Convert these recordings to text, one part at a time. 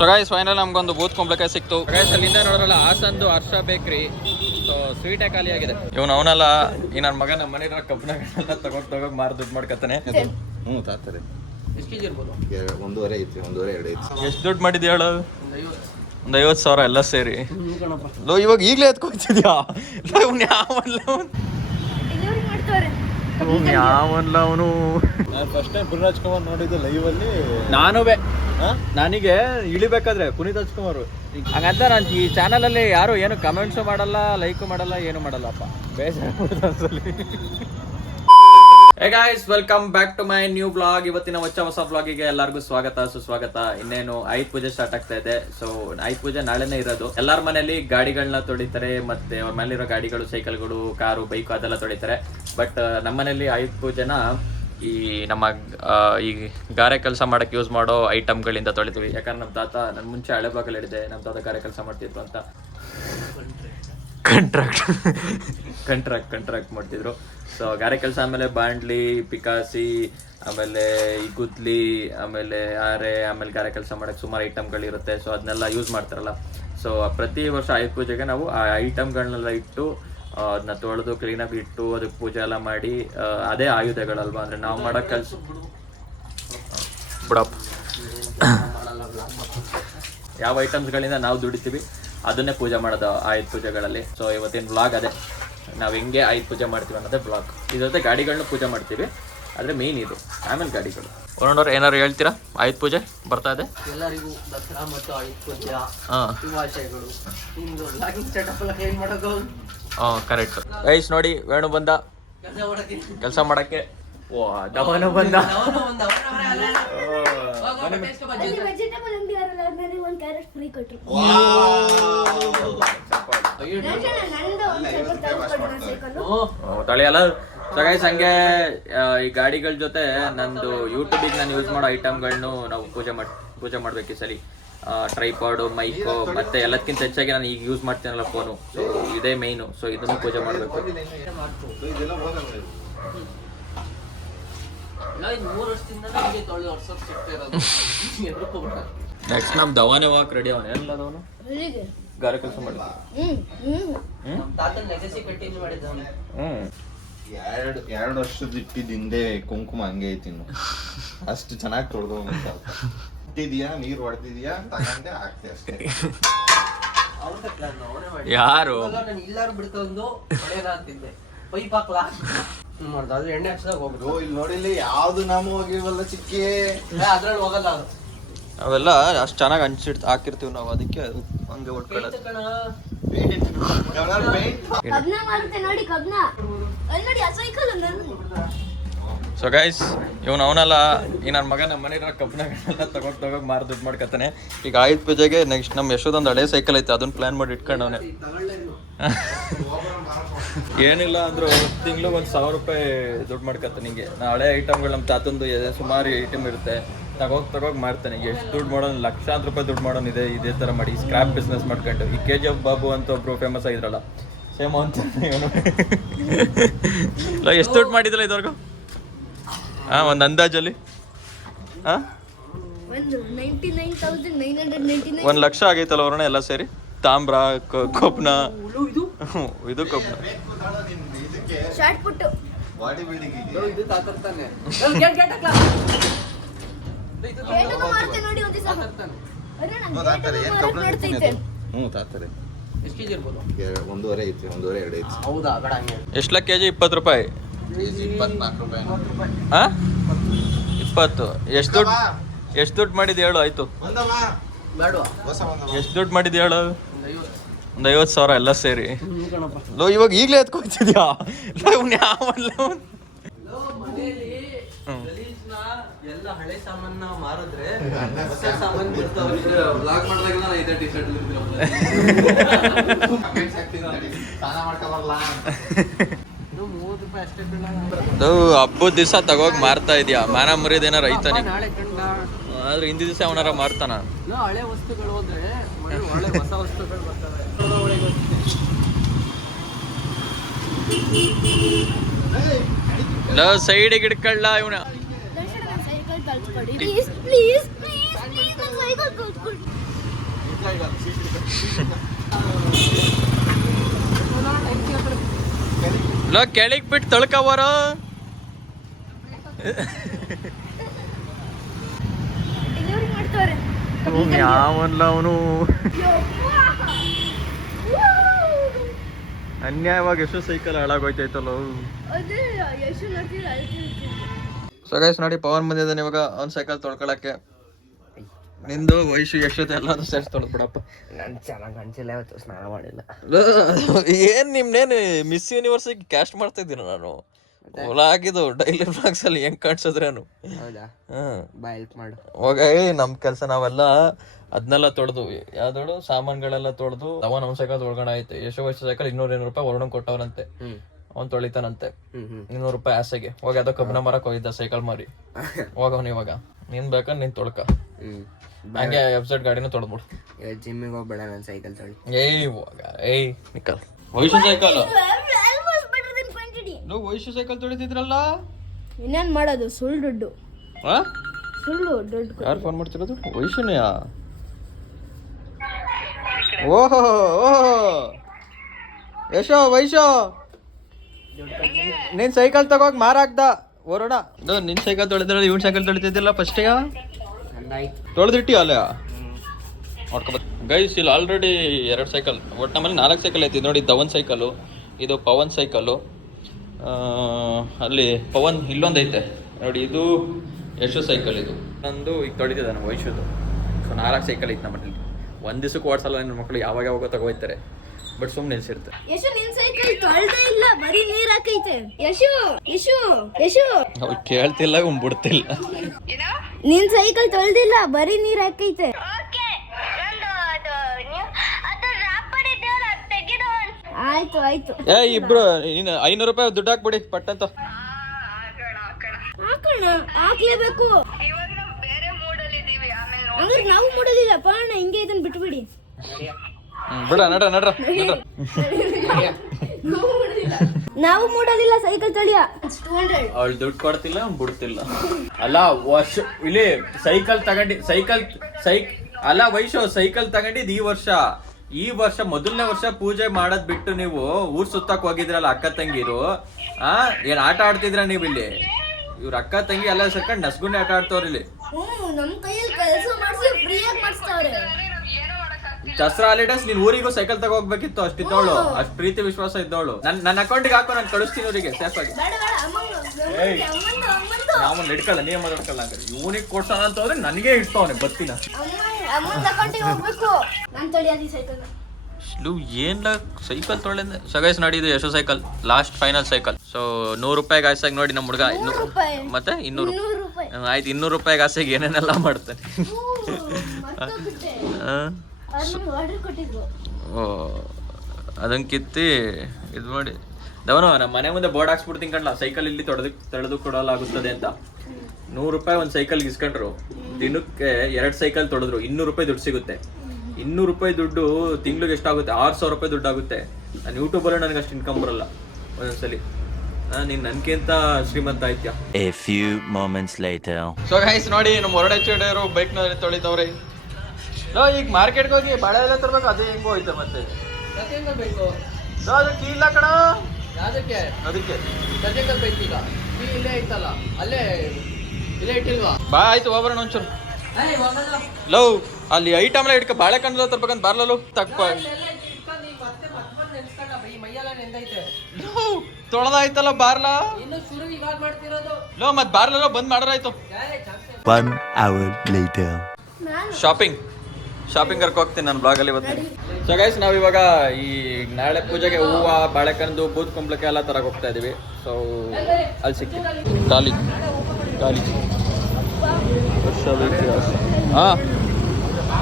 So guys final ನಮ್ಗೊಂದು booth ಕುಂಬಳಕಾಯಿ ಸಿಕ್ತು ಗೈಸ್. ಅಲ್ಲಿಂದ ನೋಡೋಲ್ಲ ಹಾಸಂದು ಹರ್ಷ ಬೇಕ್ರಿ. ಸೊ ಸ್ವೀಟೇ ಖಾಲಿ ಆಗಿದೆ. ಇವನು ಅವನಲ್ಲ, ಈ ನನ್ನ ಮಗ ನಮ್ಮ ಮನೆ ಕಬ್ಬಣಗಳನ್ನ ತಗೋಗಿ ಮಾರಿ ದುಡ್ಡು ಮಾಡ್ಕತ್ತಾನೆ. ತಾತಾರೆ ಎಷ್ಟು ಕೆಜಿ ಇರ್ಬೋದು? 1.5 ಐತಿ, 1.5 ಐತಿ. ಎಷ್ಟು ದುಡ್ಡು ಮಾಡಿದ್ಯಾ ಹೇಳು? ಒಂದು 50,000 ಎಲ್ಲ ಸೇರಿ. ಲೋ ಇವಾಗ ಈಗಲೇ ಎತ್ಕೊತಿದ್ಯಾ? ಅವ್ನು ಯಾವಲ್ಲ ಅವನು. ನಾನು ಫಸ್ಟ್ ಟೈಮ್ ಪುನೀತ್ ರಾಜ್ಕುಮಾರ್ ನೋಡಿದ್ದು ಲೈವ್ ಅಲ್ಲಿ. ನನಗೆ ಇಳಿಬೇಕಾದ್ರೆ ಪುನೀತ್ ರಾಜ್ಕುಮಾರ್ ಹಂಗಂತ ನಾನು ಈ ಚಾನಲ್ ಅಲ್ಲಿ ಯಾರು ಏನು ಕಮೆಂಟ್ಸು ಮಾಡಲ್ಲ, ಲೈಕ್ ಮಾಡಲ್ಲ, ಏನು ಮಾಡಲ್ಲಪ್ಪ. ಬೇಜಾರು. Hey guys, welcome back to my new blog. ಇವತ್ತಿನ ಹೊಸ ಬ್ಲಾಗಿಗೆ ಎಲ್ಲರಿಗೂ ಸ್ವಾಗತ ಸುಸ್ವಾಗತ. ಇನ್ನೇನು ಆಯುಧ ಪೂಜೆ ಸ್ಟಾರ್ಟ್ ಆಗ್ತಾ ಇದೆ. ಸೊ ಆಯುಧ ಪೂಜೆ ನಾಳೆನೇ ಇರೋದು. ಎಲ್ಲರ ಮನೆಯಲ್ಲಿ ಗಾಡಿಗಳನ್ನ ತೊಳಿತಾರೆ, ಮತ್ತೆ ಅವ್ರ ಮನೇಲಿರೋ ಗಾಡಿಗಳು, ಸೈಕಲ್ಗಳು, ಕಾರು, ಬೈಕು ಅದೆಲ್ಲ ತೊಳಿತಾರೆ. ಬಟ್ ನಮ್ಮ ಮನೇಲಿ ಆಯುಧ ಪೂಜೆನ ಈ ನಮ್ಮ ಈ ಗಾರೆ ಕೆಲಸ ಮಾಡಕ್ಕೆ ಯೂಸ್ ಮಾಡೋ ಐಟಮ್ಗಳಿಂದ ತೊಳಿತೀವಿ. ಯಾಕಂದ್ರೆ ನಮ್ಮ ತಾತ ನನ್ನ ಮುಂಚೆ ಹಳೆ ಬ್ಲಾಗಲ್ಲಿ ಹೇಳಿದೆ, ನಮ್ಮ ತಾತ ಗಾರೆ ಕೆಲಸ ಮಾಡ್ತಿದ್ರು ಅಂತ. ಕಂಟ್ರಾಕ್ಟ್ ಮಾಡ್ತಿದ್ರು. ಸೊ ಗಾರೆ ಕೆಲಸ ಆಮೇಲೆ ಬಾಂಡ್ಲಿ, ಪಿಕಾಸಿ, ಆಮೇಲೆ ಈ ಗುದ್ಲಿ, ಆಮೇಲೆ ಆರೆ, ಆಮೇಲೆ ಗಾರೆ ಕೆಲಸ ಮಾಡಕ್ಕೆ ಸುಮಾರು ಐಟಮ್ಗಳಿರುತ್ತೆ. ಸೊ ಅದನ್ನೆಲ್ಲ ಯೂಸ್ ಮಾಡ್ತಾರಲ್ಲ. ಸೊ ಪ್ರತಿ ವರ್ಷ ಆಯುಧ ಪೂಜೆಗೆ ನಾವು ಆ ಐಟಮ್ಗಳನ್ನೆಲ್ಲ ಇಟ್ಟು ಅದನ್ನ ತೊಳೆದು ಕ್ಲೀನಾಗಿ ಇಟ್ಟು ಅದಕ್ಕೆ ಪೂಜೆ ಎಲ್ಲ ಮಾಡಿ, ಅದೇ ಆಯುಧಗಳಲ್ವಾ. ಅಂದರೆ ನಾವು ಮಾಡೋ ಕೆಲಸ ಬಿಡಪ್ಪ, ಯಾವ ಐಟಮ್ಸ್ಗಳಿಂದ ನಾವು ದುಡಿತೀವಿ ಅದನ್ನೇ ಪೂಜೆ ಮಾಡೋದು ಆಯುಧ ಪೂಜೆಗಳಲ್ಲಿ. ಸೊ ಇವತ್ತಿನ ಬ್ಲಾಗ್ ಅದೇ, ನಾವು ಹೆಂಗೆ ಆಯುಧ ಪೂಜೆ ಮಾಡ್ತೀವಿ ಅನ್ನೋದೇ ಬ್ಲಾಗ್. ಇದ್ರ ಜೊತೆ ಗಾಡಿಗಳನ್ನ ಪೂಜೆ ಮಾಡ್ತೀವಿ, ಆದರೆ ಮೇನ್ ಇದು. ಆಮೇಲೆ ಗಾಡಿಗಳು. ಒನ್ನೋರು ಏನಾರು ಹೇಳ್ತೀರಾ? ಆಯುಧ ಪೂಜೆ ಬರ್ತಾ ಇದೆ ಎಲ್ಲರಿಗೂ. ದಸರಾ ಮತ್ತು ಆಯುಧ ಪೂಜೆ ಶುಭಾಶಯಗಳು. ಮಾಡೋದು ಕರೆಕ್ಟ್ ಗೈಸ್. ನೋಡಿ, ವೇಣು ಬಂದ ಕೆಲಸ ಮಾಡಕ್ಕೆ. ಓ ದವನು ಬಂದ. ತಳಿಯಲ್ಲ. ಸೊ ಗೈಸ್, ಹಂಗೆ ಈ ಗಾಡಿಗಳ ಜೊತೆ ನಂದು ಯೂಟ್ಯೂಬಿಗೆ ನಾನು ಯೂಸ್ ಮಾಡೋ ಐಟಮ್ಗಳನ್ನು ನಾವು ಪೂಜೆ ಮಾಡ್ಬೇಕು ಈ ಸಲ. ಟ್ರೈಪಾಡು, ಮೈಕು, ಮತ್ತೆ ಎಲ್ಲದಕ್ಕಿಂತ ಹೆಚ್ಚಾಗಿ ನಾನು ಈಗ ಯೂಸ್ ಮಾಡ್ತೀನಲ್ಲ ಫೋನು. ಸೊ ಇದೇ ಮೇಯ್ನು. ಸೊ ಇದನ್ನು ಪೂಜೆ ಮಾಡಬೇಕು. ನೆಕ್ಸ್ಟ್ ನಮ್ ದವಾನೆ ವಾಕ್ ರೆಡಿ ಅವನ ಎಲ್ಲದವನು ಗಾರೆ ಕೆಲಸ ಮಾಡ್ತೀವಿ. 2 ವರ್ಷದ ಇಟ್ಟಿದ್ದಿಂದೆ ಕುಂಕುಮ ಹಂಗೆ ಐತಿ. ಅಷ್ಟು ಚೆನ್ನಾಗಿ ತೊಳ್ದು ಇಟ್ಟಿದ್ಯಾ, ನೀರು ಹೊಡೆದಿದ್ಯಾ, ತಗೊಂಡೆ ಆಗ್ತೆ ಅಷ್ಟೇ. ಯಾರು ಎಲ್ಲಾರು ಬಿಡ್ಕೊಂಡು ಅಂತಿದ್ದೆ ಪೈಪ್ ಹಾಕ್ಲಾ ಮಾಡ್ದ ಎಣ್ಣೆ ಹಚ್ಚದಾಗ ಹೋಗ್ಬಿಟ್ಟು ಇಲ್ಲಿ ನೋಡಿಲ್ಲಿ ಯಾವ್ದು ನಮ್ಮ ಹೋಗಿವಲ್ಲ ಚಿಕ್ಕಿ, ಅದ್ರಲ್ಲಿ ಹೋಗಲ್ಲ ಅದು. ಅವೆಲ್ಲ ಅಷ್ಟು ಚೆನ್ನಾಗಿ ಹಾಕಿರ್ತೀವಿ ನಾವು, ಅದಕ್ಕೆ ಹಂಗೆ ಹೊಡ್ಕೊಳ್ಳೋದು. ಸೊ ಗೈಸ್, ಇವನು ಅವನಲ್ಲ, ಈ ನನ್ನ ಮಗ ನಮ್ಮ ಮನೆ ಕಬ್ಬಣಗಳನ್ನ ತಗೋಗಿ ಮಾರಿ ದುಡ್ಡು ಮಾಡ್ಕತ್ತಾನೆ. ಈಗ ಆಯುಧ ಪೂಜೆಗೆ ನೆಕ್ಸ್ಟ್ ನಮ್ಮ ಯಶೋದೊಂದು ಹಳೆ ಸೈಕಲ್ ಐತೆ, ಅದನ್ನ ಪ್ಲಾನ್ ಮಾಡಿ ಇಟ್ಕೊಂಡವನೆ. ಏನಿಲ್ಲ ಅಂದ್ರು ತಿಂಗ್ಳಿಗೆ 1,000 ರೂಪಾಯಿ ದುಡ್ಡು ಮಾಡ್ಕತ್ತಾನೆ. ಹಿಂಗೆ ನಾ ಹಳೆ ಐಟಮ್ಗಳು ನಮ್ಮ ತಾತಂದು ಸುಮಾರು ಐಟಮ್ ಇರುತ್ತೆ, ತಗೋಗಿ ಮಾಡ್ತಾನೆ. ಎಷ್ಟು ದುಡ್ಡು ಮಾಡೋನು, ಲಕ್ಷಾಂತರ ರೂಪಾಯಿ ದುಡ್ಡು ಮಾಡೋನಿದೆ ಇದೇ ಥರ ಮಾಡಿ ಸ್ಕ್ರಾಪ್ ಬಿಸ್ನೆಸ್ ಮಾಡ್ಕೊಂಡು. ಈ KGF ಬಾಬು ಅಂತ ಒಬ್ರು ಫೇಮಸ್ ಆಗಿದ್ರಲ್ಲ, ಸೇಮ್ ಅಂತ ಇವನು. ಎಷ್ಟು ದುಡ್ಡು ಮಾಡಿದ್ರಲ್ಲ ಇದ್ವರೆಗೂ? ಒಂದು ಅಂದಾಜಲ್ಲಿ 1 ಲಕ್ಷ ಆಗೈತಲ್ಲ ಅವ್ರನ್ನ ಎಲ್ಲ ಸೇರಿ. ತಾಮ್ರ, ಕಬ್ಣ, ಇದು ಕಬ್ಣ. ಎಷ್ಟು ಲಕ್ಷ ಕೆಜಿ? 20 ರೂಪಾಯಿ. 20. ಎಷ್ಟು ದುಡ್ಡು ಮಾಡಿದ್ ಹೇಳು? ಆಯ್ತು, ಎಷ್ಟು ದುಡ್ಡು ಮಾಡಿದ್ ಹೇಳು? ಒಂದು 50,000 ಎಲ್ಲ ಸೇರಿ. ಲೋ ಇವಾಗ ಈಗಲೇ ಎತ್ಕೊತಿದ್ಯಾ? ಎಲ್ಲ ಹಳೆ ಸಾಮಾನ ಮಾರಿದ್ರೆ ಹೊಸ ಸಾಮಾನು ಬರ್ತಾವ್ರೆ. ಬ್ಲಾಗ್ ಮಾಡಿದಾಗೆಲ್ಲ ನಾ ಇದೇ ಟಿ-ಶರ್ಟ್ ಹಬ್ಬದ ದಿವಸ ತಗೋಗಿ ಮಾರ್ತಾ ಇದೀಯಾ? ಮಾನ ಮುರಿಯೋದೇನ ರೈತ ನಾಳೆ ಕಂಡ. ಆದ್ರೆ ಹಿಂದಿ ದಿವಸ ಅವನಾರ ಮಾರ್ತಾನ. ಹಳೆ ವಸ್ತುಗಳು ಹೋದ್ರೆ ಒಳ್ಳೆ ಹೊಸ ವಸ್ತುಗಳು ಬರ್ತವೆ. ಸೈಡಿಗೆ ಹಿಡ್ಕೊಳ್ಳ ಇವನ. ಲೋ ಕೆಳಗ್ ಬಿಟ್ಟು ತೊಳ್ಕವರ ಯಾವನ್ಲ ಅವನು ಅನ್ಯಾಯವಾಗಿ ಎಷ್ಟು ಸೈಕಲ್ ಹಾಳಾಗೋಯ್ತೈತಲ್ಲ. ಸೊ ಗೈಸ್ ನೋಡಿ ಪವನ್ ಬಂದಿದ್ದಾನೆ ಇವಾಗ ಅವ್ನ ಸೈಕಲ್ ತೊಳ್ಕೊಳಕ್ಕೆ. ನಿಂದು ವಯಸ್ಸು ಎಷ್ಟೊತ್ತೆ ಎಲ್ಲಾದ್ರೂ ಸೇರ್ಸಿ ತೊಳೆದ್ ಬಿಡಪ್ಪ. ನಾನು ಚೆನ್ನಾಗಿ ಕಾಣಿಸಿಲ್ಲ, ಇವತ್ತು ಸ್ನಾನ ಮಾಡಿಲ್ಲ. ಏನ್ ನಿಮ್ನೇನು ಮಿಸ್ ಯೂನಿವರ್ಸಿಗೆ ಕ್ಯಾಸ್ಟ್ ಮಾಡ್ತಾ ಇದ್ದೀನಿ ನಾನು. ಹೊಲ ಆಗಿದ್ದು ಡೈಲಿ ಬ್ಲಾಗ್ಸ್ ಅಲ್ಲಿ ಹೆಂಗ್ ಕಾಣಿಸಿದ್ರೇನು. ಹೌದಾ? ಬಾ ಹೆಲ್ಪ್ ಮಾಡು. ಹೋಗ ನಮ್ ಕೆಲ್ಸ ನಾವೆಲ್ಲ ಅದನ್ನೆಲ್ಲ ತೊಳೆದು ಯಾವ್ದೋಡು ಸಾಮಾನ್ಗಳೆಲ್ಲ ತೊಳೆದು ಅವನ್ ಅವ್ನ ಸೈಕಲ್ ತೊಳ್ಕೊಂಡ್ ಆಯ್ತು. ಎಷ್ಟು ವರ್ಷ ಸೈಕಲ್ 200 ರೂಪಾಯಿ ಹೊರಡಂಗ್ ಕೊಟ್ಟವನಂತೆ. ಅವ್ನ್ ತೊಳಿತಾನಂತೆ 200 ರೂಪಾಯಿ ಆಸೆಗೆ. ಹೋಗಿ ಅದಕ್ಕೆ ಕಬ್ಬನ ಮರಕ್ ಹೋಗಿದ್ದ ಸೈಕಲ್ ಮಾರಿ. ಹೋಗವ್ನ ಇವಾಗ ನೀನ್ ಬೇಕಂದ್ ನೀನ್ ತೊಳ್ಕ. ಹಂಗೆ ವೆಬ್ಸೈಟ್ ಗಾಡಿನೂ ತೊಳೆದ್ಬಿಡು. ಜಿಮ್ಮಿಗೆ ಹೋಗ್ಬೇಡ, ನನ್ನ ಸೈಕಲ್ ತೊಳಿ. ಏಯ್ ನಿಕಲ್ ವಯಸ್ಸು ಸೈಕಲ್ ವಯಸ್ಸು ಸೈಕಲ್ ತೊಳಿತಿದ್ರಲ್ಲ. ಇನ್ನೇನ್ ಮಾಡೋದು, ಸುಳ್ಳು ದುಡ್ಡು. ಸುಳ್ಳು ದುಡ್ಡು. ಯಾರು ಫೋನ್ ಮಾಡ್ತಿರೋದು? ವಯಸ್ಸುನೆಯಾ? ಓಹೋ ಯಶೋ ವಯಸ್ಸು ನೀನ್ ಸೈಕಲ್ ತಗೋಗ್ ಮಾರಾಕ್ದ ಹೊರಡ. ನಿನ್ ಸೈಕಲ್ ತೊಳಿದ್ರೆ ಇವ್ನ ಸೈಕಲ್ ತೊಳಿತಿದ್ದಿಲ್ಲ ಫಸ್ಟಿಗ ತೊಳೆದಿಟ್ಟಿ ಅಲ್ಲ ನೋಡ್ಕೊಬ. ಗೈಸ್ ಇಲ್ಲಿ ಆಲ್ರೆಡಿ 2 ಸೈಕಲ್, ಒಟ್ಟು ನಮ್ಮಲ್ಲಿ 4 ಸೈಕಲ್ ಐತಿ ನೋಡಿ. ಧವನ್ ಸೈಕಲು, ಇದು ಪವನ್ ಸೈಕಲು, ಅಲ್ಲಿ ಪವನ್ ಇಲ್ಲೊಂದೈತೆ ನೋಡಿ. ಇದು ಯಶು ಸೈಕಲ್, ಇದು ನಂದು ಈಗ ತೊಳಿತಿದ್ದಾನೆ ವಯಸ್ಸುದು. ಸೊ 4 ಸೈಕಲ್ ಐತೆ ನಮ್ಮಲ್ಲಿ. ಒಂದ್ ದಿವಸಕ್ಕೆ ಓಡಿಸಲ್ಲ ನನ್ನ ಮಕ್ಕಳು, ಯಾವಾಗ ಯಾವಾಗ ತಗೋಯ್ತಾರೆ. ಬಟ್ ಸುಮ್ಮನೆ ನಿಲ್ಸಿರ್ತಾರೆ. ಯಶು ನಿನ್ ಸೈಕಲ್ ತೊಳ್ದೇ ಇಲ್ಲ, ಬರೀ ನೀರ್ ಹಾಕೈತೆ. ಯಶು ಯಶು ಯಶು ಅವ್ರು ಕೇಳ್ತಿಲ್ಲ ಬಿಡ್ತಿಲ್ಲ. ನಿನ್ ಸೈಕಲ್ ತೊಳ್ದಿಲ್ಲ, ಬರೀ ನೀರ್ ಹಾಕೈತೆ. ಆಯ್ತು ಆಯ್ತು. ಇಬ್ರು 500 ರೂಪಾಯಿ ದುಡ್ಡು ಹಾಕ್ಬಿಡಿ ಪಟ್ಟಂತ. ಹಾಕೋಣ, ಹಾಕ್ಲೇಬೇಕು. ಹಂಗಾರೆ ನಾವು ಮೂಡಲಿಲ್ಲಪ್ಪ ಅಣ್ಣ, ಹಿಂಗೆ ಇದನ್ನ ಬಿಟ್ಬಿಡಿ. ಬಿಡ ನಡ್ರ ನಾವು ಮೂಡಲಿಲ್ಲ ಸೈಕಲ್ ತೊಳಿಯ. ಅವಳು ದುಡ್ಡು ಕೊಡ್ತಿಲ್ಲ, ಬಿಡ್ತಿಲ್ಲ. ಅಲ್ಲ ವರ್ಷ ಇಲ್ಲಿ ಸೈಕಲ್ ತಗೊಂಡಿ ಅಲ್ಲ ವಯಸ್ಸು ಸೈಕಲ್ ತಗೊಂಡಿದ್ ಈ ವರ್ಷ ಮೊದಲನೇ ವರ್ಷ ಪೂಜೆ ಮಾಡೋದ್ ಬಿಟ್ಟು ನೀವು ಊರ್ ಸುತ್ತಕ್ ಹೋಗಿದ್ರಲ್ಲ ಅಕ್ಕ ತಂಗಿರು. ಏನ್ ಆಟ ಆಡ್ತಿದ್ರ ನೀವ್ ಇಲ್ಲಿ? ಇವ್ರ ಅಕ್ಕ ತಂಗಿ ಎಲ್ಲ ಸೇರ್ಕೊಂಡ್ ನಸ್ಗುಂಡಿ ಆಟ ಆಡ್ತವ್ರ ಇಲ್ಲಿ. ನಮ್ ಕೈಯಲ್ಲಿ ಕೆಲಸ ಮಾಡಿಸಿ ಫ್ರೀಯಾಗಿ ಮಾಡಿಸ್ತಾವ್ರೆ. ದಸರಾ ಹಾಲಿಡೇಸ್ ನೀನ್ ಊರಿಗೂ ಸೈಕಲ್ ತಗೋಗ್ಬೇಕಿತ್ತು. ಅಷ್ಟಿದ್ದವಳು, ಅಷ್ಟ್ ಪ್ರೀತಿ ವಿಶ್ವಾಸ ಇದ್ದವಳು. ನನ್ನ ಅಕೌಂಟಿಗೆ ಹಾಕೋ, ನಾನು ಕಳಿಸ್ತೀನಿ ಅವರಿಗೆ ಸೇಫ್ ಆಗಿ. ನಾವು ನಡ್ಕಲ್ಲ, ನೀವ್ ಮಾತಾಡ್ಕಲ್ಲ. ಹಂಗಾರೆ ಇವನಿಗೆ ಕೊಡ್ಸೋಣ ಅಂತ ಹೋದ್ರೆ ನನಗೆ ಇಡ್ತಾವನೆ ಬತ್ತಿನ. ಏನ್ಲ ಸೈಕಲ್ ತೊಳೆದ ಸಗೈಸ್ ನೋಡಿದ್ದು ಯಶೋ cycle last final cycle. So 100 ರೂಪಾಯಿಗೆ ಆಸೆಗೆ ನೋಡಿ ನಮ್ಮ ಹುಡುಗ ಮತ್ತೆ 200 ಆಯ್ತು. 200 ರೂಪಾಯಿಗೆ ಆಸೆಗೆ ಏನೇನೆಲ್ಲ ಮಾಡ್ತಾನೆ. ಓ ಅದನ್ನ ಕಿತ್ತಿ ಇದು ಮಾಡಿ ದವನು ನಮ್ಮ ಮನೆ ಮುಂದೆ ಬೋರ್ಡ್ ಹಾಕ್ಸ್ಬಿಡ್ತೀನಿ ಕಣ್ಣ, ಸೈಕಲ್ ಇಲ್ಲಿ ತೊಳೆದು ಕೊಡಲಾಗುತ್ತದೆ ಅಂತ. 100 ರೂಪಾಯಿ ಒಂದು ಸೈಕಲ್ಗೆ ಇಸ್ಕೊಂಡ್ರು, ದಿನಕ್ಕೆ 2 ಸೈಕಲ್ ತೊಳೆದ್ರು 200 ರೂಪಾಯಿ ದುಡ್ಡು ಸಿಗುತ್ತೆ. 200 ರೂಪಾಯಿ ದುಡ್ಡು ತಿಂಗ್ಳಿಗೆ ಎಷ್ಟಾಗುತ್ತೆ? 6,000 ರೂಪಾಯಿ ದುಡ್ಡು ಆಗುತ್ತೆ. ನಾನು ಯೂಟ್ಯೂಬಲ್ಲಿ ನನಗೆ ಅಷ್ಟು ಇನ್ಕಮ್ ಬರಲ್ಲ ಒಂದೊಂದ್ಸಲಿ. ನೀನ್ ನನ್ಕಿಂತ ಶ್ರೀಮಂತ ಆಯ್ತ್ಯಾ. A few moments later. So guys ನೋಡಿ ನಮ್ಮ ಹೊರಡೆ ಚೇಡರು ಬೈಕ್ ನಲ್ಲಿ ತೊಳಿತವ್ರೆ. ಈಗ ಮಾರ್ಕೆಟ್ಗೆ ಹೋಗಿ ಬಾಳೆ ಎಲ್ಲ ತರ್ಬೇಕು, ಅದೇ ಹೆಂಗೋ ಹೋಯ್ತು ಮತ್ತೆ. ಬೇಕು ಅದಕ್ಕೆ ಇಲ್ಲ ಕಣ, ಅದಕ್ಕೆ ಅದಕ್ಕೆ ಬೇಕು. ಈಗ ಇಲ್ಲೇ ಐತಲ್ಲ, ಅಲ್ಲೇ ಇಲ್ಲೇ ಇಟ್ಟಿಲ್ವಾ? ಬಾ ಆಯ್ತು ಹೋಗ್ಬರೋಣ ಒಂಚೂರು. ಲವ್ ಅಲ್ಲಿ ಐಟಮ್ ಎಲ್ಲ ಇಟ್ಕ ಬಾಳೆ ಕಣ್ಣು ತರ್ಬೇಕಂತ ಬಾರ್ಲಲು ತಕ್ಕ ತೊಳೆದಾಯ್ತಲ್ಲ ಬಾರ್ಲಾ. ಲೋ ಮತ್ ಬಾರ್ಲಲ್ಲ ಬಂದ್ ಮಾಡ್ರಾಯ್ತು. 1 hour later. ಶಾಪಿಂಗ್ ಕರ್ಕೊ ಹೋಗ್ತೀನಿ ನಾನು ಬ್ಲಾಗಲ್ಲಿ ಇವತ್ತು. ಸೊ ಗೈಸ್ ನಾವು ಇವಾಗ ಈ ನಾಳೆ ಪೂಜೆಗೆ ಹೂವು ಬಾಳೆಕಂದು ಬೂತ್ ಕುಂಬಳಕ್ಕೆ ಎಲ್ಲ ತರಕ್ಕೆ ಹೋಗ್ತಾ ಇದೀವಿ. ಸೊ ಅಲ್ಲಿ ಸಿಕ್ಕಿ ಖಾಲಿ ಹಾಂ.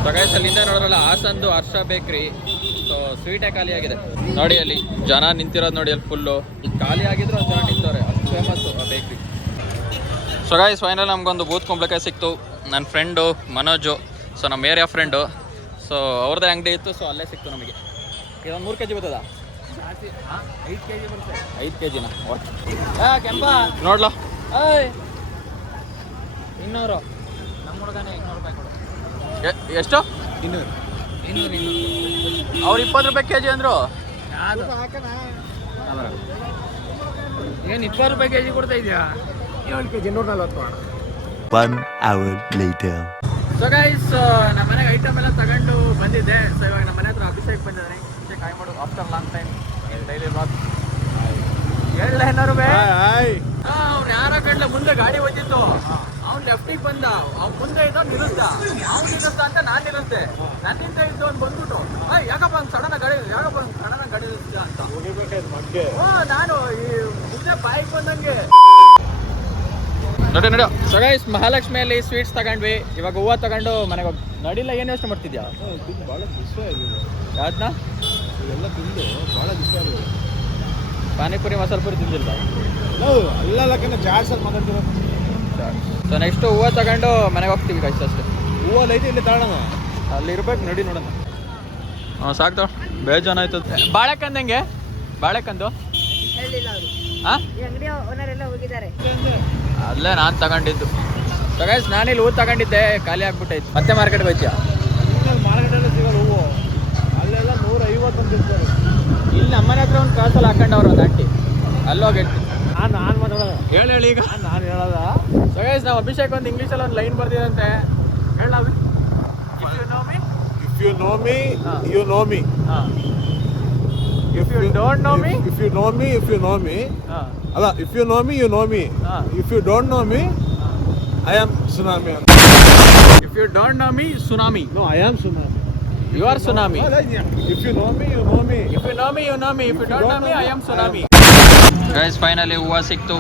ಸೊ ಗೈಸ್ ಅಲ್ಲಿಂದ ನೋಡೋರಲ್ಲ ಹಾಸಂದು ಹರ್ಷ ಬೇಕ್ರಿ. ಸೊ ಸ್ವೀಟೇ ಖಾಲಿ ಆಗಿದೆ ನೋಡಿ, ಅಲ್ಲಿ ಜನ ನಿಂತಿರೋದು ನೋಡಿ, ಅಲ್ಲಿ ಫುಲ್ಲು ಖಾಲಿ ಆಗಿದ್ರು ಒಂದು ಜನ ನಿಂತವ್ರೆ, ಅಷ್ಟು ಫೇಮಸ್ಸು ಆ ಬೇಕ್ರಿ. ಸೊ ಗೈಸ್ ಫೈನಲ್ ನಮಗೊಂದು ಬೂತ್ ಕುಂಬಳಕಾಯಿ ಸಿಕ್ತು. ನನ್ನ ಫ್ರೆಂಡು ಮನೋಜು, ಸೊ ನಮ್ಮ ಏರಿಯಾ ಫ್ರೆಂಡು, ಸೊ ಅವ್ರದ್ದೇ ಅಂಗಡಿ ಇತ್ತು. ಸೊ ಅಲ್ಲೇ ಸಿಕ್ತು ನಮಗೆ. ಇದೊಂದು 3 kg ಬರ್ತದ? 5 kg ಬರುತ್ತೆ. 5 kgನ ಕೆಂಪ ನೋಡ್ಲಾ. 200 ನಮ್ಮ ಹುಡುಗನೇ 200 ರೂಪಾಯಿ ಕೊಡು. ಎಷ್ಟು? 200 ಅವ್ರು 20 ರೂಪಾಯಿ ಕೆಜಿ ಅಂದ್ರು. ಏನು 20 ರೂಪಾಯಿ ಕೆಜಿ ಕೊಡ್ತಾ ಇದೆಯಾ? 7 ಕೆಜಿ 140 ಅಣ್ಣ. 1 hour later. ಸೊ ಗೈಸ್ ನಮ್ಮ ಮನೆಗೆ ಐಟಮ್ ಎಲ್ಲ ತಗೊಂಡು ಬಂದಿದ್ದೆ. ಸೊ ಇವಾಗ ನಮ್ಮ ಮನೆ ಹತ್ರ ಅಭಿಷೇಕ್ ಬಂದಿದ್ದಾನೆ. ಅಭಿಷೇಕ್ ಕಾಯ್ ಮಾಡು after long time daily blog. ಹೇಳ ಏನಾರು ಅವ್ನು ಯಾರ ಕಡ್ಲೆ ಮುಂದೆ ಗಾಡಿ ಹೋಗಿತ್ತು, ಅವ್ನು ಲೆಫ್ಟಿಗೆ ಬಂದ, ಅವ್ನು ಮುಂದೆ ಇದ್ದ ನಿಲ್ಲಿಸ್ದ, ಅವ್ನು ನಿಲ್ಲಿಸ್ದ ಅಂತ ನಾನು ನಿಲ್ಲಿಸ್ದೆ. ನನ್ನಿಂದ ಇದ್ದು ಅವ್ನು ಬಂದ್ಬಿಟ್ಟು ಯಾಕಪ್ಪ ಅವ್ನು ಸಡನ್ ಗಾಡಿ ನಿಲ್ಲಿಸ್ದ ಅಂತ. ನಾನು ಈ ಮುಂದೆ ಬೈಕ್ ಬಂದಂಗೆ ನಡಿ. ಸೊ ಗೈಸ್ ಮಹಾಲಕ್ಷ್ಮಿಯಲ್ಲಿ ಸ್ವೀಟ್ಸ್ ತಗೊಂಡ್ವಿ. ಇವಾಗ ಹೂವು ತಗೊಂಡು ಮನೆಗೆ ಹೋಗಿ ನಡಿಲ್ಲ. ಏನು ಯೋಚನೆ ಮಾಡ್ತಿದ್ಯಾ? ಭಾಳ ದಿವಸ ಆಗಿದೆ ಯಾವ್ದನ್ನ ಇವೆಲ್ಲ ತಿಂದು ಭಾಳ ದಿವಸ ಆಗಿದೆ. ಪಾನಿಪುರಿ ಮಸಾಲೆ ಪುರಿ ತಿಂದಿಲ್ಲ. ಅಲ್ಲಕನ್ನ ಜಾಸ್ತಿ ಮಾತಾಡ್ತಿರೋ. ಸೊ ನೆಕ್ಸ್ಟ್ ಹೂವು ತಗೊಂಡು ಮನೆಗೆ ಹೋಗ್ತೀವಿ ಗೈಸ್ ಅಷ್ಟೇ. ಹೂವು ಲೈಟ್ ಇಲ್ಲಿ ತಗೊಳ್ಳೋಣ, ಅಲ್ಲಿ ಇರ್ಬೇಕು. ನಡಿ ನೋಡೋಣ. ಹಾಂ ಸಾಕು ಬೇಜಾನ ಆಯ್ತು. ಬಾಳೆಕಂದು ಹೆಂಗೆ? ಬಾಳೆಕಂದು ಹಾಂ ಅಲ್ಲೇ ನಾನು ತಗೊಂಡಿದ್ದು. ಸೊ ಗೈಸ್ ನಾನಿಲ್ಲಿ ಹೂವು ತಗೊಂಡಿದ್ದೆ, ಖಾಲಿ ಆಗ್ಬಿಟ್ಟೈತೆ. ಮತ್ತೆ ಮಾರ್ಕೆಟ್ಗೆ ಹೋಯ್ತೀಯಾ? ಮಾರ್ಕೆಟಲ್ಲಿ ಸಿಗೋದು ಹೂವು ಅಲ್ಲೆಲ್ಲ 150 ಅಂತ ಇರ್ತಾರೆ. ಇಲ್ಲಿ ನಮ್ಮನೆ ಹತ್ರ ಒಂದು ಕಾಸಲ್ಲಿ ಹಾಕೊಂಡವ್ರು ಒಂದು ಆಂಟಿ, ಅಲ್ಲೋಗಿ ನಾನು ಮಾತಾಡೋದು ಹೇಳಿ ಈಗ ನಾನು ಹೇಳೋದ. ಸೊ ಗೈಸ್ ನಾವು ಅಭಿಷೇಕ್ ಒಂದು ಇಂಗ್ಲೀಷಲ್ಲಿ ಒಂದು ಲೈನ್ ಬರ್ದಿದಂತೆ. ಹೇಳ If you know me, you know me. If you don't know me, if you know me, if you know me. ಅಲ್ಲ, if you know me, you know me. If you don't know me, I am tsunami. if you don't know me, tsunami. No, I am tsunami. You are tsunami. If you know me, you know me. If you know me, you know me. If you don't know me, I am tsunami. Guys finally ಹೂವು ಸಿಕ್ತು.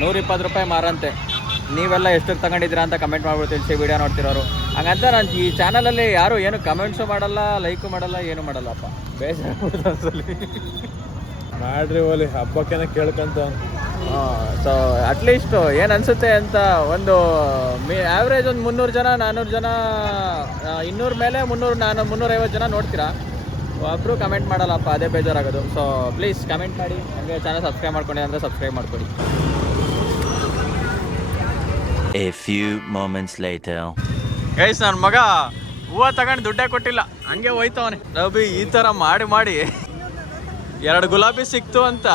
120 ರೂಪಾಯಿ ಮಾರಂತೆ. ನೀವೆಲ್ಲ ಎಷ್ಟಕ್ಕೆ ತಗೊಂಡಿದ್ದೀರಾ ಅಂತ comment ಮಾಡ್ಬಿಟ್ಟು ತಿಳಿಸಿ, video ನೋಡ್ತಿರೋರು. ಹಂಗಂತ ನಾನು ಈ ಚಾನಲಲ್ಲಿ ಯಾರು ಏನು ಕಮೆಂಟ್ಸು ಮಾಡಲ್ಲ, ಲೈಕು ಮಾಡಲ್ಲ, ಏನು ಮಾಡಲ್ಲಪ್ಪ. ಬೇಜಾರಾಗ್ಬಿಡುತ್ತೆ ಒಂದ್ಸಲಿ. ಮಾಡ್ರಿ ಓಲಿ, ಹಬ್ಬಕ್ಕೇನ ಕೇಳ್ಕೊಂತ. ಸೊ ಅಟ್ಲೀಸ್ಟ್ ಏನು ಅನಿಸುತ್ತೆ ಅಂತ ಒಂದು ಆ್ಯಾವ್ರೇಜ್ ಒಂದು 300 ಜನ 400 ಜನ 200 ಮೇಲೆ 300 350 ಜನ ನೋಡ್ತೀರಾ. ಒಬ್ಬರು ಕಮೆಂಟ್ ಮಾಡಲ್ಲಪ್ಪ, ಅದೇ ಬೇಜಾರಾಗೋದು. ಸೊ ಪ್ಲೀಸ್ ಕಮೆಂಟ್ ಮಾಡಿ, ಹಂಗೆ ಚಾನಲ್ ಸಬ್ಸ್ಕ್ರೈಬ್ ಮಾಡ್ಕೊಂಡು ಅಂದರೆ ಸಬ್ಸ್ಕ್ರೈಬ್ ಮಾಡ್ಕೊಳ್ಳಿ. A few moments later. Guys ನನ್ನ ಮಗ ಹೂವು ತಗೊಂಡು ದುಡ್ಡೇ ಕೊಟ್ಟಿಲ್ಲ, ಹಂಗೆ ಹೋಯ್ತವನೆ. ರವಿ ಈ ಥರ ಮಾಡಿ ಮಾಡಿ 2 ಗುಲಾಬಿ ಸಿಕ್ತು ಅಂತ.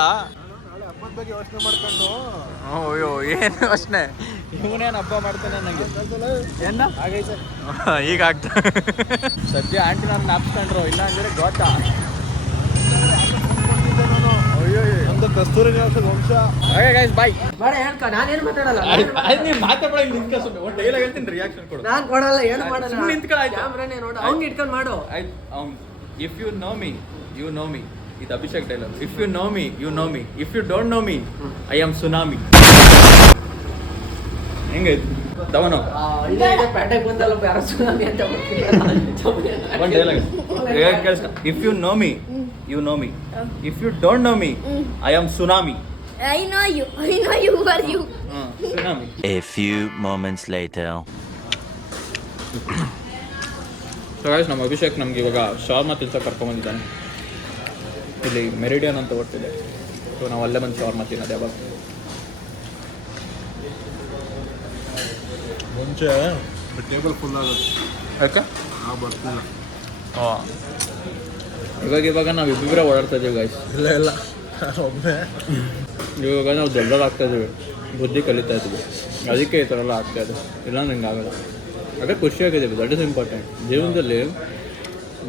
ಹಬ್ಬದ ಬಗ್ಗೆ ಯೋಚನೆ ಮಾಡ್ಕೊಂಡು ಅಯ್ಯೋ ಏನು ಯೋಚನೆ, ಇವನೇನು ಹಬ್ಬ ಮಾಡ್ತಾನೆ ನನಗೆ ಏನ ಆಗೈತೆ. ಈಗ ಆಗ್ತಾ ಸದ್ಯ ಆಂಟಿ ನನ್ನ ನಾಪ್ಸ್ಕೊಂಡ್ರು, ಇಲ್ಲ ಅಂದರೆ ಗೊತ್ತಾ. ಅಯ್ಯೋ ಒಂದು ಕಸ್ತೂರಿ ವಂಶ. ಹಾಗೆ ಗೈಸ್ ಬಾಯ್. ಬೇಡ ಹೇಳ್ಕ, ನಾನೇನು ಮಾತಾಡಲ್ಲ. ನೀವು ಮಾತಾಡೋ ನಿಂತ್ಕ ಸುಮ್ಮನೆ ಒಂದು ಡೈಲಾಗ್ ಹೇಳ್ತೀನಿ, ರಿಯಾಕ್ಷನ್ ಕೊಡು. ನಾನು ಕೊಡಲ್ಲ, ಏನು ಮಾಡಲ್ಲ. ಸುಮ್ಮನೆ ನಿಂತ್ಕೊಳ್ಳಾಯ್ತು. ಕ್ಯಾಮ್ರಾನೇ ನೋಡು, ಅವ್ನು ಇಟ್ಕೊಂಡು ಮಾಡು. ಆಯ್ತು. If you know me you know me, ಇದು Abhishek dialogue. If you know me you know me, if you don't know me I am tsunami. ಹೆಂಗೈತಿ ತವನು ಹಳ್ಳಿಗೆ ಪೇಟೆಗೆ ಬಂದಲ್ಲ ಯಾರೋ ಸುನಾಮಿ ಅಂತ ಒಂದು ಡೈಲಾಗ್ ಕೇಳಿಸ್ಕ. If you know me you know me, if you don't know me I am tsunami. I know you are you. Tsunami. A few moments later. So guys ನಮ್ಮ ಅಭಿಷೇಕ್ ನಮ್ಗೆ ಇವಾಗ ಶಾರ್ಮಾ ತಿನ್ಸೋಕೆ ಕರ್ಕೊಂಬಂದಿದ್ದಾನೆ. ಇಲ್ಲಿ ಮೆರಿಡಿಯನ್ ಅಂತ ಓಡ್ತಿದೆ. ಸೊ ನಾವು ಅಲ್ಲೇ ಬಂದು ಶಾರ್ಮಾ ತಿನ್ನೋದು ಯಾವಾಗ. ಮುಂಚೆ ಟೇಬಲ್ ಫುಲ್ ಆಗುತ್ತೆ, ಯಾಕೆ ಬರ್ತಿಲ್ಲ. ಇವಾಗ ನಾವು ಇಬ್ಬಿಬ್ಬರೇ ಓಡಾಡ್ತಾ ಇದ್ದೀವಿ ಗೈಸ್. ಇಲ್ಲ ಒಬ್ಬನೇ. ಇವಾಗ ನಾವು ದೊಡ್ಡದಾಗ್ತಾ ಇದ್ದೀವಿ, ಬುದ್ಧಿ ಕಲಿತಾ ಇದ್ದೀವಿ, ಅದಕ್ಕೆ ಈ ಥರ ಎಲ್ಲ ಆಗ್ತಾ ಇದೆ. ಇಲ್ಲ ನಿಂಗೆ ಆಗಲ್ಲ. ಅದೇ ಖುಷಿಯಾಗಿದ್ದೀವಿ, ದಟ್ ಇಸ್ ಇಂಪಾರ್ಟೆಂಟ್. ಜೀವನದಲ್ಲಿ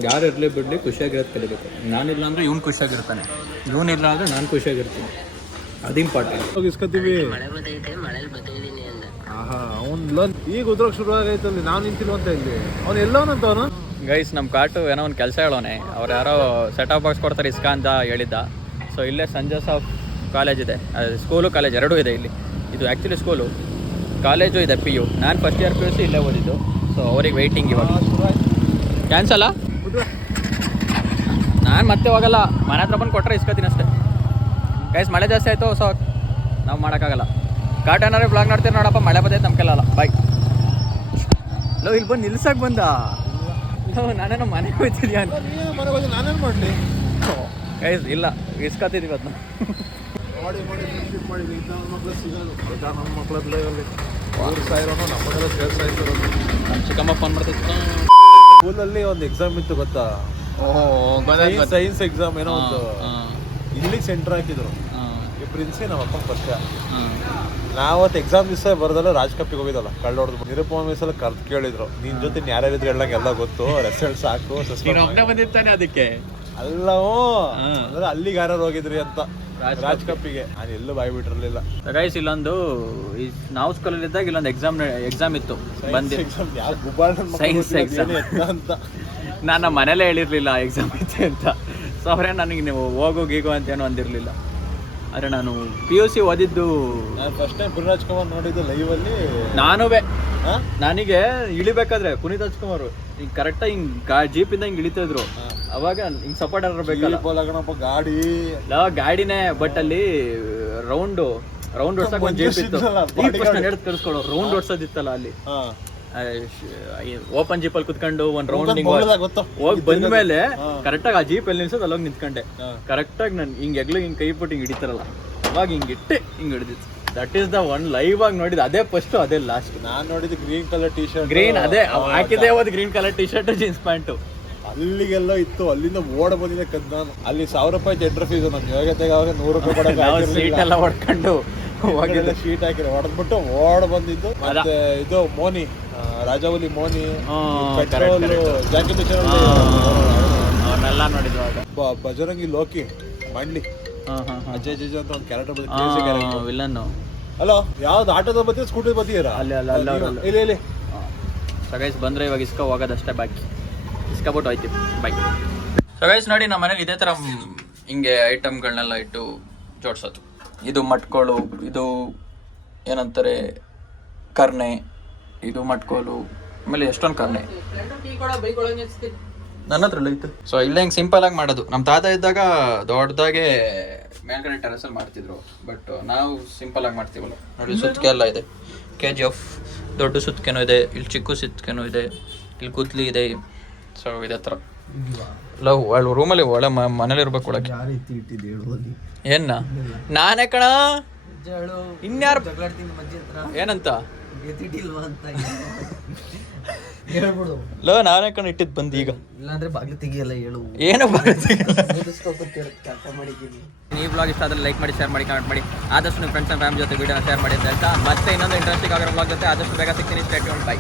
ಯಾರು ಇರಲಿ ಬಿಡಲಿ ಖುಷಿಯಾಗಿರೋದು ಕಲಿಬೇಕು. ನಾನಿಲ್ಲ ಅಂದರೆ ಇವ್ನು ಖುಷಿಯಾಗಿರ್ತಾನೆ, ಇವನಿಲ್ಲ ಅಂದರೆ ನಾನು ಖುಷಿಯಾಗಿರ್ತೀನಿ. ಅದು ಇಂಪಾರ್ಟೆಂಟ್. ಹೋಗಿ ಇಸ್ಕೊತೀವಿ. ಆಹಾ, ಅವ್ನು ಈಗ ಉದ್ರೋಕ್ ಶುರು ಆಗೈತಲ್ಲಿ. ನಾವು ನಿಂತಿಲ್ವ ಅಂತ ಇಲ್ಲಿ, ಅವ್ನು ಎಲ್ಲವನಂತ ಅವನು. ಗೈಸ್ ನಮ್ಮ ಕಾಟು ಏನೋ ಒಂದು ಕೆಲಸ ಹೇಳೋನೆ. ಅವ್ರು ಯಾರೋ ಸೆಟ್ ಆಫ್ ಬಾಕ್ಸ್ ಕೊಡ್ತಾರೆ ಇಸ್ಕಾ ಅಂತ ಹೇಳಿದ್ದ. ಸೊ ಇಲ್ಲೇ ಸಂತ್ ಜೋಸೆಫ್ ಕಾಲೇಜ್ ಇದೆ, ಸ್ಕೂಲು ಕಾಲೇಜ್ ಎರಡೂ ಇದೆ ಇಲ್ಲಿ. ಇದು ಆ್ಯಕ್ಚುಲಿ ಸ್ಕೂಲು, ಕಾಲೇಜು ಇದೆ PU. ನಾನು ಫಸ್ಟ್ ಇಯರ್ PUC ಇಲ್ಲೇ ಓದಿದ್ದು. ಸೊ ಅವ್ರಿಗೆ ವೆಯ್ಟಿಂಗ್ ಇವಾಗ. ಕ್ಯಾನ್ಸಲ್ಲ, ನಾನು ಮತ್ತೆ ಹೋಗಲ್ಲ, ಮನೆ ಹತ್ರ ಬಂದು ಕೊಟ್ಟರೆ ಇಸ್ಕೊತೀನಿ ಅಷ್ಟೇ. ಗೈಸ್ ಮಳೆ ಜಾಸ್ತಿ ಆಯಿತು, ಸೊ ನಾವು ಮಾಡೋಕ್ಕಾಗಲ್ಲ. ಕಾಟ್ ಏನಾರು ಬ್ಲಾಗ್ ನೋಡ್ತೀರಿ ನೋಡಪ್ಪ, ಮಳೆ ಬರ್ತೈತೆ ನಮ್ಮ ಕೆಲ್ಲ. ಬಾಯ್. ಲೋ ಇಲ್ಲಿ ಬಂದು ನಿಲ್ಸಕ್ಕೆ ಬಂದ. ನಾನೇನೋ ಮನೆಗೆ ಹೋಗ್ತಿದ್ಯಾ ಅಂತ. ಮನೆಗೆ ಹೋಗಿ ನಾನೇನು ಮಾಡಲಿ. ಗೈಸ್ ಇಲ್ಲ, ಇಸ್ಕೊತಿದ್ದೀವಿ ಅದನ್ನ. ಮಾಡಿ ಫ್ರೆಂಡ್ಶಿಪ್ ಮಾಡಿ ನನ್ನ ಮಕ್ಳು ಸಿಗೋದು. ನಮ್ಮ ಮಕ್ಳಲ್ಲಿ 3 ಸಾವಿರನೋ ನಮ್ಮನೆಲ್ಲ 2 ಸಾವಿರ. ನಮ್ಮ ಚಿಕ್ಕಮ್ಮ ಫೋನ್ ಮಾಡ್ತಿತ್ತು. ಸ್ಕೂಲಲ್ಲಿ ಒಂದು ಎಕ್ಸಾಮ್ ಇತ್ತು ಗೊತ್ತಾ, ಓ ಸೈನ್ಸ್ ಎಕ್ಸಾಮ್ ಏನೋ ಒಂದು ಇಲ್ಲಿಗೆ ಸೆಂಟರ್ ಹಾಕಿದ್ರು. ಈ ಪ್ರಿನ್ಸಿ ನಮ್ಮ ಅಪ್ಪ ಪರಿಚಯ. ನಾವತ್ತು ಎಕ್ಸಾಮ್ ದಿವಸ ಬರ್ದಲ್ಲ ರಾಜ್ ಕಪ್ಪಿಗೆ ಹೋಗಿದ್ದಲ್ಲ, ಕಳ್ಳ ಹೊಡೆದು ನಿರುಪಮ ಮಿಸಲ್ಲಿ ಕರ್ದು ಕೇಳಿದ್ರು, ನಿನ್ ಜೊತೆ ಯಾರ್ಯಾರಿದ್ರು ಹೇಳಂಗೆ ಎಲ್ಲ ಗೊತ್ತು, ರಿಸಲ್ಟ್ ಸಾಕು. ಒಬ್ಬನೇ ಬಂದಿರ್ತಾನೆ ಅದಕ್ಕೆ. ಅಲ್ಲವೋ ಅಂದ್ರೆ ಅಲ್ಲಿಗೆ ಯಾರು ಹೋಗಿದ್ರಿ ಅಂತ ರಾಜ್ ಕಪ್ಪಿಗೆ. ನಾನು ಎಲ್ಲೂ ಬಾಯ್ ಬಿಟ್ಟಿರ್ಲಿಲ್ಲ. ಗೈಸ್ ಇಲ್ಲೊಂದು ನಾವು ಸ್ಕೂಲಲ್ಲಿ ಇದ್ದಾಗ ಇಲ್ಲೊಂದು ಎಕ್ಸಾಮ್ ಇತ್ತು ಬಂದಿ ಸೈನ್ಸ್ ಎಕ್ಸಾಮ್ ಅಂತ. ನಾನು ನಮ್ಮ ಮನೇಲೇ ಹೇಳಿರ್ಲಿಲ್ಲ ಎಕ್ಸಾಮ್ ಐತೆ ಅಂತ. ಸೊ ಅವರೇ ನನಗೆ ನೀವು ಹೋಗೋ ಗೀಗೋ ಅಂತ ಏನೋ ಅಂದಿರಲಿಲ್ಲ. ಆದರೆ ನಾನು PUC ಓದಿದ್ದು ನಾನು ಫಸ್ಟ್ ಟೈಮ್ ಪುನೀತ್ ರಾಜ್ಕುಮಾರ್ ನೋಡಿದ್ದು ಲೈವಲ್ಲಿ. ನಾನುವೇ ನನಗೆ ಇಳಿಬೇಕಾದ್ರೆ ಪುನೀತ್ ರಾಜ್ಕುಮಾರ್ ಹಿಂಗೆ ಕರೆಕ್ಟಾಗಿ ಹಿಂಗೆ ಜೀಪಿಂದ ಹಿಂಗೆ ಇಳಿತಾ ಇದ್ರು. ಅವಾಗ ಹಿಂಗೆ ಸಪೋರ್ಟ್ ಇರಬೇಕಲ್ಲ ಗಾಡಿ ಗಾಡಿನೇ. ಬಟ್ ಅಲ್ಲಿ ರೌಂಡ್ ಹೊಡ್ಸಕ್ ಒಂದು ಜೀಪ್ ಇತ್ತು. ಹೇಳಿ ತರಿಸ್ಕೊಳ್ಳೋ ರೌಂಡ್ ಹೊಡ್ಸೋದಿತ್ತಲ್ಲ ಅಲ್ಲಿ. ಓಪನ್ ಜೀಪ್ ಅಲ್ಲಿ ಕುತ್ಕೊಂಡು ಒಂದ್ ರೌಂಡ್ ಹೋಗಿ ಬಂದ್ಮೇಲೆ ಕರೆಕ್ಟಾಗಿ ಆ ಜೀಪ್ ಎಲ್ಲಿ ನಿಲ್ಸೋದು ಅಲ್ಲೋಗಿ ನಿಂತ್ಕೊಂಡೆ. ಕರೆಕ್ಟಾಗಿ ನಾನು ಹಿಂಗೆ ಎಗ್ಲು ಹಿಂಗೆ ಕೈ ಬಿಟ್ಟು ಹಿಂಗೆ ಹಿಡಿತಾರಲ್ಲ ಅವಾಗ ಹಿಂಗೆ ಇಟ್ಟೆ ಹಿಂಗೆ ಹಿಡಿದಿತ್ತು. That is the one live ಆಗಿ ನೋಡಿದ್ದು. ಅದೇ ಫಸ್ಟ್ ಅದೇ ಲಾಸ್ಟ್. ನಾನು ನೋಡಿದ್ದು green colour T shirt. Green ಅದೇ ಹಾಕಿದ್ದೆ ಒಂದು green colour T shirt jeans pant. ಅಲ್ಲಿಗೆಲ್ಲ ಇತ್ತು. ಅಲ್ಲಿಂದ ಓಡ ಬಂದಿದೆ ಕದ್ ನಾನು. ಅಲ್ಲಿ 1000 ರೂಪಾಯಿ ಎಂಟ್ರಿ ಫೀಸ್. ನಮ್ಮ ಯೋಗ್ಯತೆಗೆ ಅವಾಗ 100 ರೂಪಾಯಿ ಕೊಡಕ್ಕೆ ಸೀಟ್ ಎಲ್ಲ ಹೊಡ್ಕೊಂಡು ಹೋಗಿಲ್ಲ. ಶೀಟ್ ಹಾಕಿರೋ ಹೊಡೆದ್ಬಿಟ್ಟು ಓಡ ಬಂದಿದ್ದು. ಮತ್ತೆ ಇದು ಮೋನಿ ರಾಜವಲಿ ಮೋನಿ ಜಾಕಿ ಅವನ್ನೆಲ್ಲ ನೋಡಿದ್ವು ಆಗ. ಬಜರಂಗಿ ಲೋಕಿ ಮಂಡ್ಲಿ ಅಜಯ್ ಜಜ್ ಅಂತ ಒಂದು ಕ್ಯಾರೆಕ್ಟರ್ ವಿಲನ್. ಹಲೋ ಯಾವ್ದು ಆಟೋದ ಬತ್ತಿ ಸ್ಕೂಟರ್ ಬತ್ತೀರಾ? ಅಲ್ಲಿ ಇಲ್ಲಿ ಸಗೈಸ್ ಬಂದ್ರೆ ಇವಾಗ ಇಸ್ಕೊ ಹೋಗೋದಷ್ಟೇ ಬಾಕಿ. ಇಸ್ಕೊಬಿಟ್ಟು ಹೋಯ್ತೀವಿ ಬೈ. ಸಗೈಸ್ ನೋಡಿ ನಮ್ಮ ಮನೇಲಿ ಇದೇ ಥರ ಹಿಂಗೆ ಐಟಮ್ಗಳನ್ನೆಲ್ಲ ಇಟ್ಟು ಜೋಡಿಸೋದು. ಇದು ಮಟ್ಕೋಲು, ಇದು ಏನಂತಾರೆ ಕರ್ನೆ, ಇದು ಮಟ್ಕೋಲು, ಆಮೇಲೆ ಎಷ್ಟೊಂದು ಕರ್ನೆ ನನ್ನ ಹತ್ರ ಇತ್ತು. ಸೊ ಇಲ್ಲೇ ಹಿಂಗೆ ಸಿಂಪಲ್ ಆಗಿ ಮಾಡೋದು. ನಮ್ಮ ತಾತ ಇದ್ದಾಗ ದೊಡ್ಡದಾಗೆ ಮೇಲ್ಗಡೆ ಟೆರಸಲ್ಲಿ ಮಾಡ್ತಿದ್ರು. ಬಟ್ ನಾವು ಸಿಂಪಲ್ ಆಗಿ ಮಾಡ್ತೀವಲ್ಲ ನೋಡಿ. ಸುತ್ತಿಗೆ ಎಲ್ಲ ಇದೆ, KGF ದೊಡ್ಡ ಸುತ್ತಿಗೆನೂ ಇದೆ, ಇಲ್ಲಿ ಚಿಕ್ಕ ಸುತ್ತಿಗೆನೂ ಇದೆ, ಇಲ್ಲಿ ಕೂತ್ಲಿ ಇದೆ. ಸೊ ಇದೇ ಥರ ಲವ್ ಅಲ್ಲಿ ರೂಮಲ್ಲಿ ಒಳ್ಳೆ ಮನೇಲಿ ಇರ್ಬೇಕು ಒಳಗೆ. ಏನ ನಾನೇ ಕಣ ಇನ್ಯಾರು ಏನಂತ ಲೋ ನಾನೇ ಕಣ ಇಟ್ಟಿದ್ ಬಂದು ಈಗ. ಇಲ್ಲಾಂದ್ರೆ ಬಾಗಿಲು ತೆಗಿಯಲ್ಲ ಹೇಳು. ಏನು ಈ ಬ್ಲಾಗ್ ಇಷ್ಟ ಆದ್ರೆ ಲೈಕ್ ಮಾಡಿ, ಶೇರ್ ಮಾಡಿ, ಕಮೆಂಟ್ ಮಾಡಿ. ಆದಷ್ಟು ನಿಮ್ಮ ಫ್ರೆಂಡ್ಸ್ ಅಂಡ್ ಫ್ಯಾಮಿಲಿ ಜೊತೆ ವಿಡಿಯೋನ ಶೇರ್ ಮಾಡಿ ಅಂತ ಹೇಳ್ತಾ ಮತ್ತೆ ಇನ್ನೊಂದು ಇಂಟ್ರೆಸ್ಟಿಂಗ್ ಆಗಿರೋ ಬ್ಲಾಗ್ ಜೊತೆ ಆದಷ್ಟು ಬೇಗ ಸಿಗ್ತೀನಿ. Stay tuned. ಬೈ.